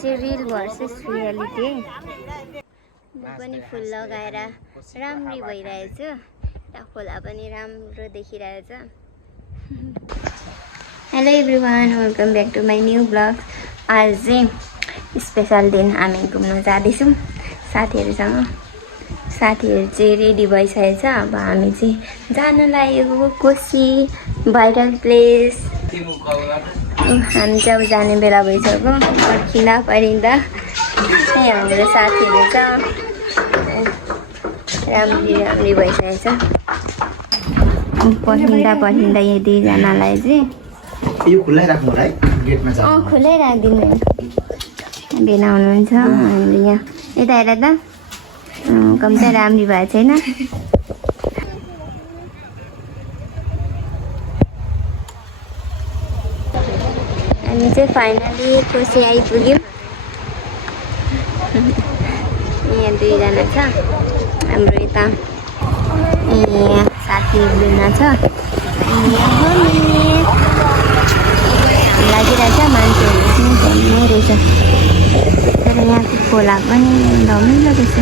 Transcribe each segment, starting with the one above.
चाहिँ real versus reality है। म पनि फुल लगाएर राम्री भइरहेछु र खोला पनि राम्रो देखिरहेछ। Hello everyone, welcome back to my new blog. आज चाहिँ स्पेसल दिन हामी घुम्न जाँदैछौँ साथीहरूसँग। साथीहरू चाहिँ रेडी भइसकेको छ। अब हामी चाहिँ जान लागेको कोशी भाइरल प्लेस। हामी चाहिँ अब जाने बेला भइसक्यो। पर्खिँदा परिँदा त्यही हाम्रो साथीहरू छ, राम्री भइसकेको छ। पर्खिँदा यो दुईजनालाई चाहिँ यो खुल्लै राख्नु है, गेटमा छ। खुल्लै राखिदिनु। बेला हुनुहुन्छ हामीले यहाँ। यता हेर त, कम चाहिँ राम्री भएको छैन। हामी चाहिँ फाइनली कोशी आइपुग्यौँ। यहाँ दुईजना छ हाम्रो। यता यहाँ साथी एकजना छ। लागिरहेछ मान्छेहरू घुम्ने रहेछ। तर यहाँको खोला पनि रमाइलो रहेछ।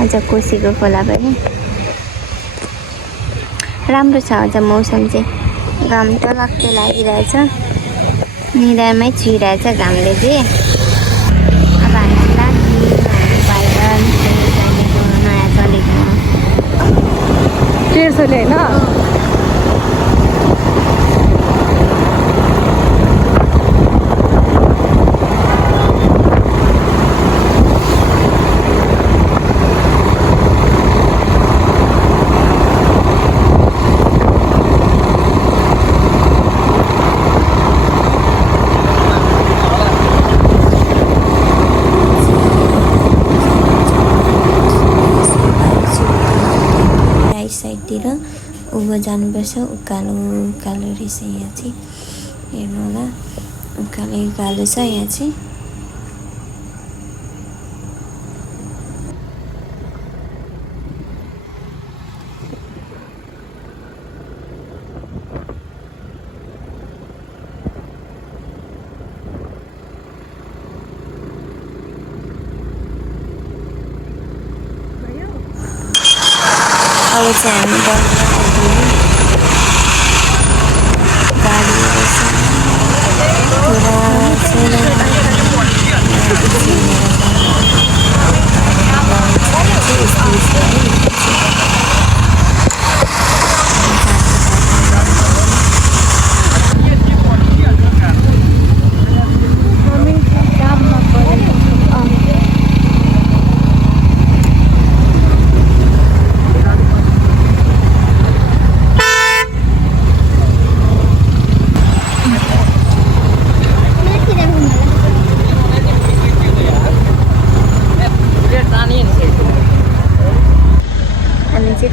आज कोशीको खोला पनि राम्रो छ। आज मौसम चाहिँ घाम टलक्कै लागिरहेछ। निधारमै छुइरहेछ घामले चाहिँ। अब हामी लाग्यो भाइरल नयाँ चलेको तेर्सोले होइन। साइडतिर उँभो जानुपर्छ। उकालो उकालो रहेछ यहाँ चाहिँ, हेर्नु होला। उकालो उकालो छ यहाँ चाहिँ। अब चाहिँ हामी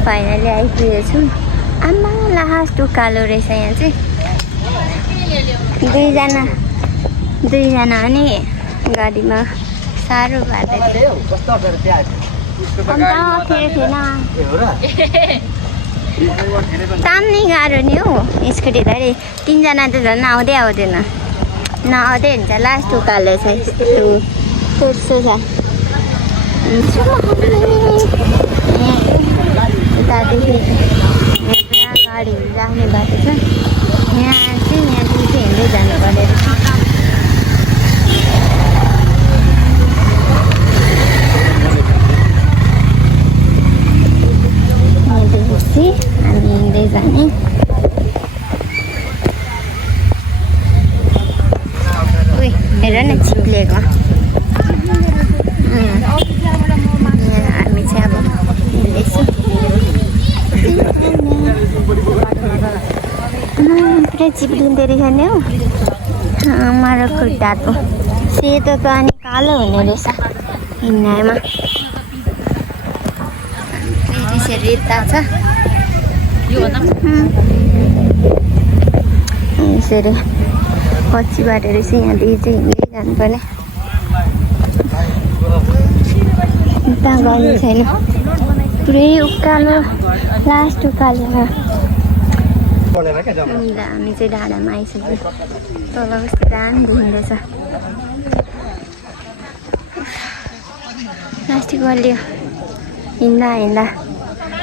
फाइनली आइपुगेछौँ। आमा लास्ट उकालो रहेछ यहाँ चाहिँ। दुईजना अनि गाडीमा साह्रो भएको तान्नै गाह्रो नि हौ स्कुटीधरि। तिनजना त झन् आउँदै आउँदैन, नआउँदै हुन्छ। लास्ट उकालो छ त्यस्तो छ। उतादेखि पुरा गाडीहरू राख्ने बाटो छ। यहाँ चाहिँ यहाँदेखि चाहिँ हिँड्दै जानु पर्ने रहेछ। यहाँदेखि हामी हिँड्दै जाने। उयो हेर न चिप्लेको। हामी चाहिँ अब हिँड्दैछौँ। पुरै चिप्लिँदो रहेछ नि हौ मेरो खुट्टा त। सेतो त अनि कालो हुने रहेछ हिँड्नेमा। त्यसरी रेता छ यसरी पछि बाटो रहेछ। यहाँदेखि चाहिँ हिँड्दै जानुपर्ने। उता गर्नु छैन, पुरै उकालो लास्ट उकालोमा। हामी चाहिँ डाँडामा आइसक्यौँ। तल कस्तो दामी देखिँदैछ। प्लास्टिक बलियो हिँड्दा हिँड्दा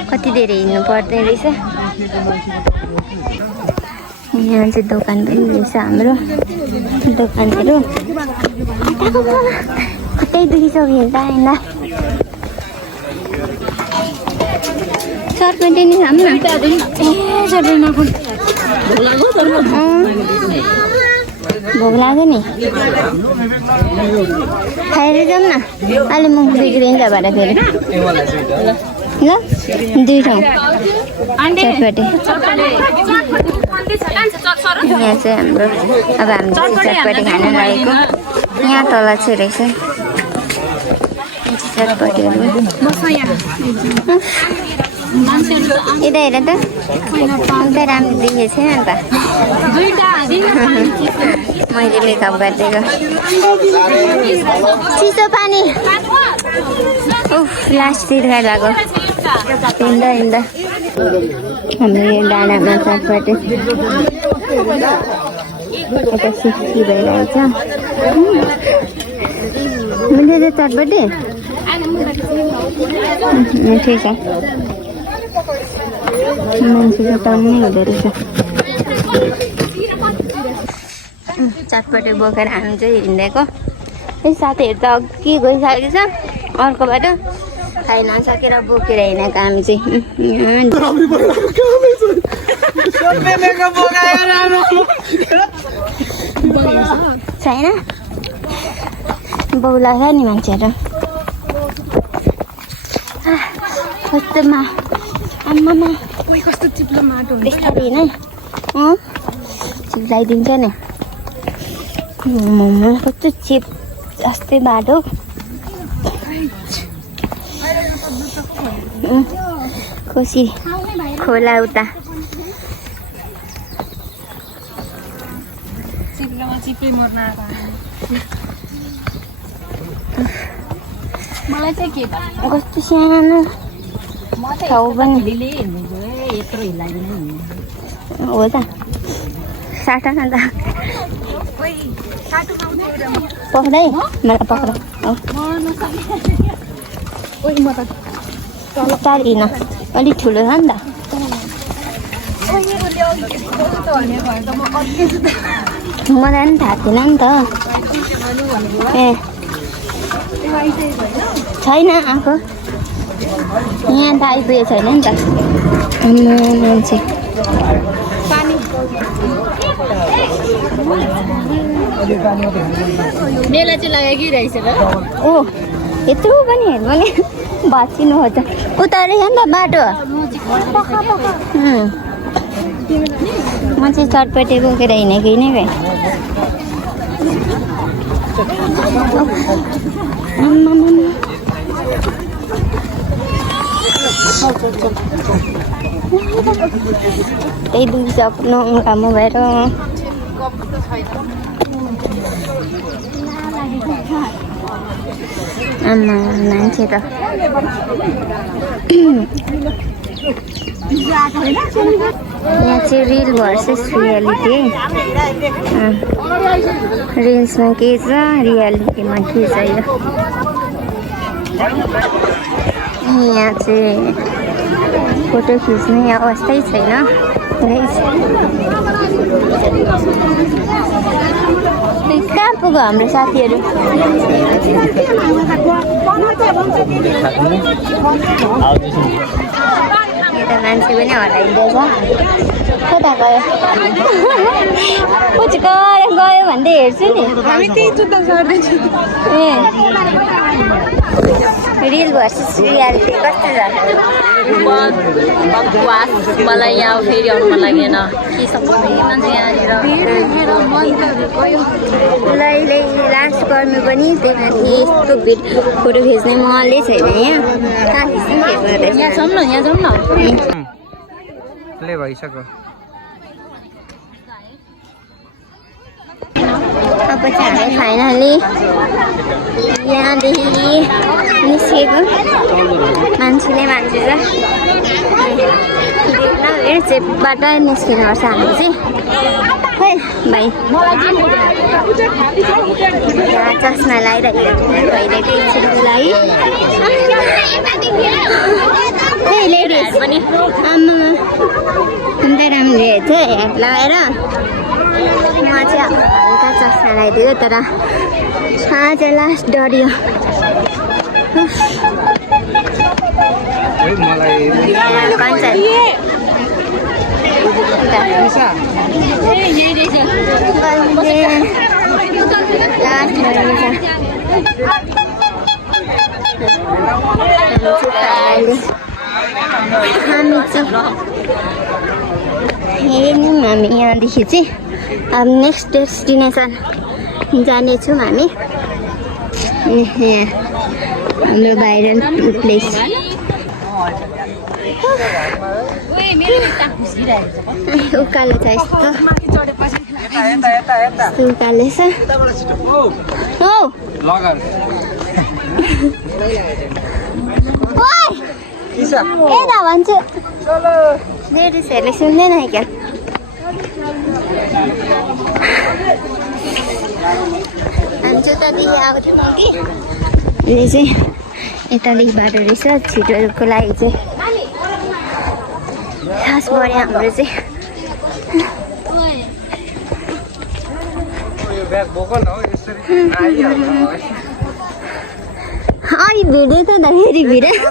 कति धेरै हिँड्नु पर्दैन रहेछ। यहाँ चाहिँ दोकान पनि रहेछ हाम्रो दोकानहरू। कतै दुखिसक्यो हिँड्दा हिँड्दा। चटपटी नि खाऊँ न। भोक लाग्यो नि खाएर जाऊँ न। अहिले म बिग्रिन्छ भएर फेरि ल 2 ठाउँ चटपटी। यहाँ चाहिँ हाम्रो अब हामी चटपटी खान लागेको। यहाँ तल चाहिँ रहेछ चटपटीहरू। यता हेर त अन्त राम्रो देखेको छैन नि त। मैले मेकअप गरिदिएको चिसो पानी। लास्ट तिर्खा गएको हिँड्दा हिँड्दा हाम्रो यो डाँडामा चटपटी यता 60 भइरहेको छ। मिल्छ चटपटी ठिक छ। मान्छेको टन्नै हुँदो रहेछ। चटपटी बोकेर हामी चाहिँ हिँडेको। यो साथीहरू त अघि गइसकेको छ अर्को बाटो खाइ नसकेर बोकेर हिँडेको हामी चाहिँ। छैन बाउ लाग्यो नि मान्छेहरू कस्तोमा आम्मामा कस्तो चिप्लो माटो बिस्तारै होइन चिप्लाइदिन्छ नि। कस्तो चिप जस्तै बाटो। खुसी खोला उता मलाई चाहिँ के कस्तो सानो ठाउँ पनि हो त। साटा न त पक्रै मलाई पक्र टाढी न अलिक ठुलो छ नि त। मलाई पनि थाहा थिएन नि त। ए छैन आएको यहाँ त आइपुगेको छैन नि त मान्छे। मेला चाहिँ लगाइरहेछ र ओ यत्रो पनि हेर्नु नि भाँचिनु खोज्छ उता रहेछ नि त बाटो। म चाहिँ चटपटी बोकेर हिँडेको नै भए। त्यही दुखिसक्नु लामो भएर आमा मान्छे त यहाँ चाहिँ रिल भर्सेस रियालिटी है। रिल्समा के छ रियालिटीमा के छ। यहाँ चाहिँ फोटो खिच्ने अवस्थै छैन। कहाँ पुग्यो हाम्रो साथीहरू? यता मान्छे पनि हराइँदैछ। कता गयो? पछि गयो भन्दै हेर्छु नि। हामी त्यही जुत्ता गर्दैछौँ। ए रिल भर्सेस रियालिटी कस्तो छ? बकवास। मलाई यहाँ फेरि आउनु मन लागेन के सबै मान्छे यहाँनिर लैले लास्ट गर्नु पनि त्यही माथि यस्तो भिड फोटो खिच्ने महलै छैन। यहाँ कहाँ खिच्नु खिच्नु यहाँ जाउँ न यहाँ जाउँ न। ले भइसक्यो। अब चाहिँ हामी फाइनली यहाँदेखि निस्केको। मान्छेले मान्छे छ देख्न चेपबाट निस्किनुपर्छ हामी चाहिँ। खै भाइ यहाँ चस्मा लगाइरहेको भइरहेको एकछिनको लागि लेडिज पनि आम्मामा अन्त राम्रो हेर्छ हेड लगाएर म चाहिँ हल्का चस्मा लगाइदियो तर आज लास्ट डरियो हामी यहाँदेखि चाहिँ अब नेक्स्ट डेस्टिनेसन जानेछौँ हामी यहाँ हाम्रो भाइरल प्लेस उकालो छ यस्तो उकालो छ हो यता भन्छु लेडिजहरूले सुन्दैन क्या हामी जुत्तादेखि आउँथ्यौँ कि यो चाहिँ यतादेखि बाटो रहेछ छिटोको लागि चाहिँ खास बढ्यो हाम्रो चाहिँ अनि भिडियो त फेरि भिडियो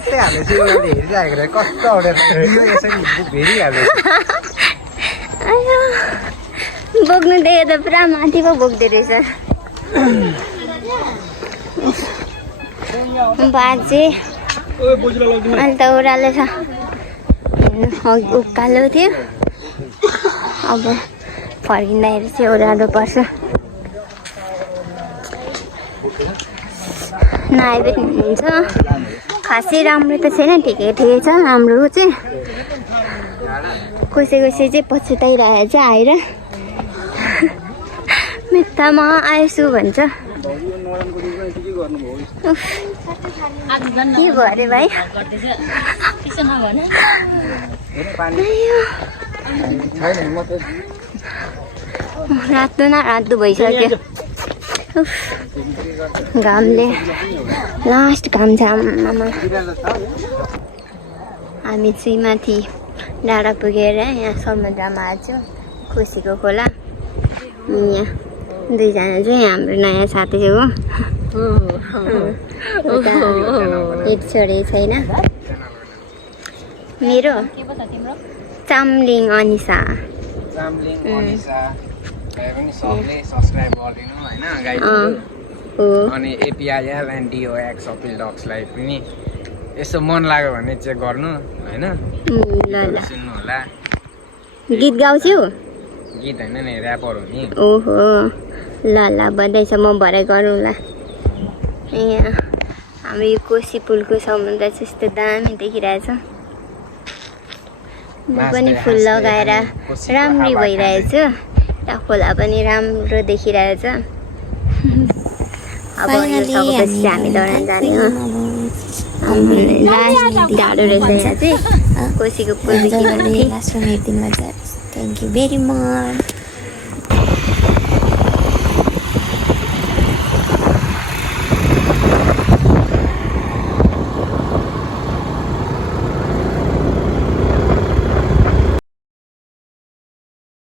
बोक्नु देख्यो त पुरा माथि पो बोक्दो रहेछ बाजे अन्त ओह्रालो छ उकालो थियो अब फर्किँदाखेरि चाहिँ ओह्रालो पर्छ नआए पनि हुन्छ खासै राम्रो त छैन ठिकै ठिकै छ हाम्रो चाहिँ कसै कसै चाहिँ पछुताइरहेको छ आएर मिथ्यामा आएछु भन्छ के भयो अरे भाइ रातो न रातो भइसक्यो घामले लास्ट घाम छ आमामा हामी चाहिँ माथि डाँडा पुगेर यहाँ समुद्रमा आएको खुसीको खोला यहाँ दुईजना चाहिँ हाम्रो नयाँ साथी हो एक छोरी छैन मेरो चामलिङ अनिसा अनि एपिआइएल एन्ड डिओएक्स अपिल डग्सलाई पनि यसो मन लाग्यो भने चेक गर्नु होइन सुन्नु होला गीत गाउँछु गीत होइन नि ऱ्यापर हो नि ओहो ल ल बधाई छ म भरे गरौँला यहाँ हाम्रो यो कोशी पुलको समुद्र चाहिँ यस्तो दामी देखिरहेछ म पनि फुल लगाएर राम्रै भइरहेछु यता खोला पनि राम्रो देखिरहेछ अब यो सकेपछि हामी दौडान जाने हो लास्ट डाँडो रहेछ यहाँ चाहिँ कोशीको पुल देखिरहेको लास्टमा हेरिदिनु भएको छ थ्याङ्क यू भेरी मच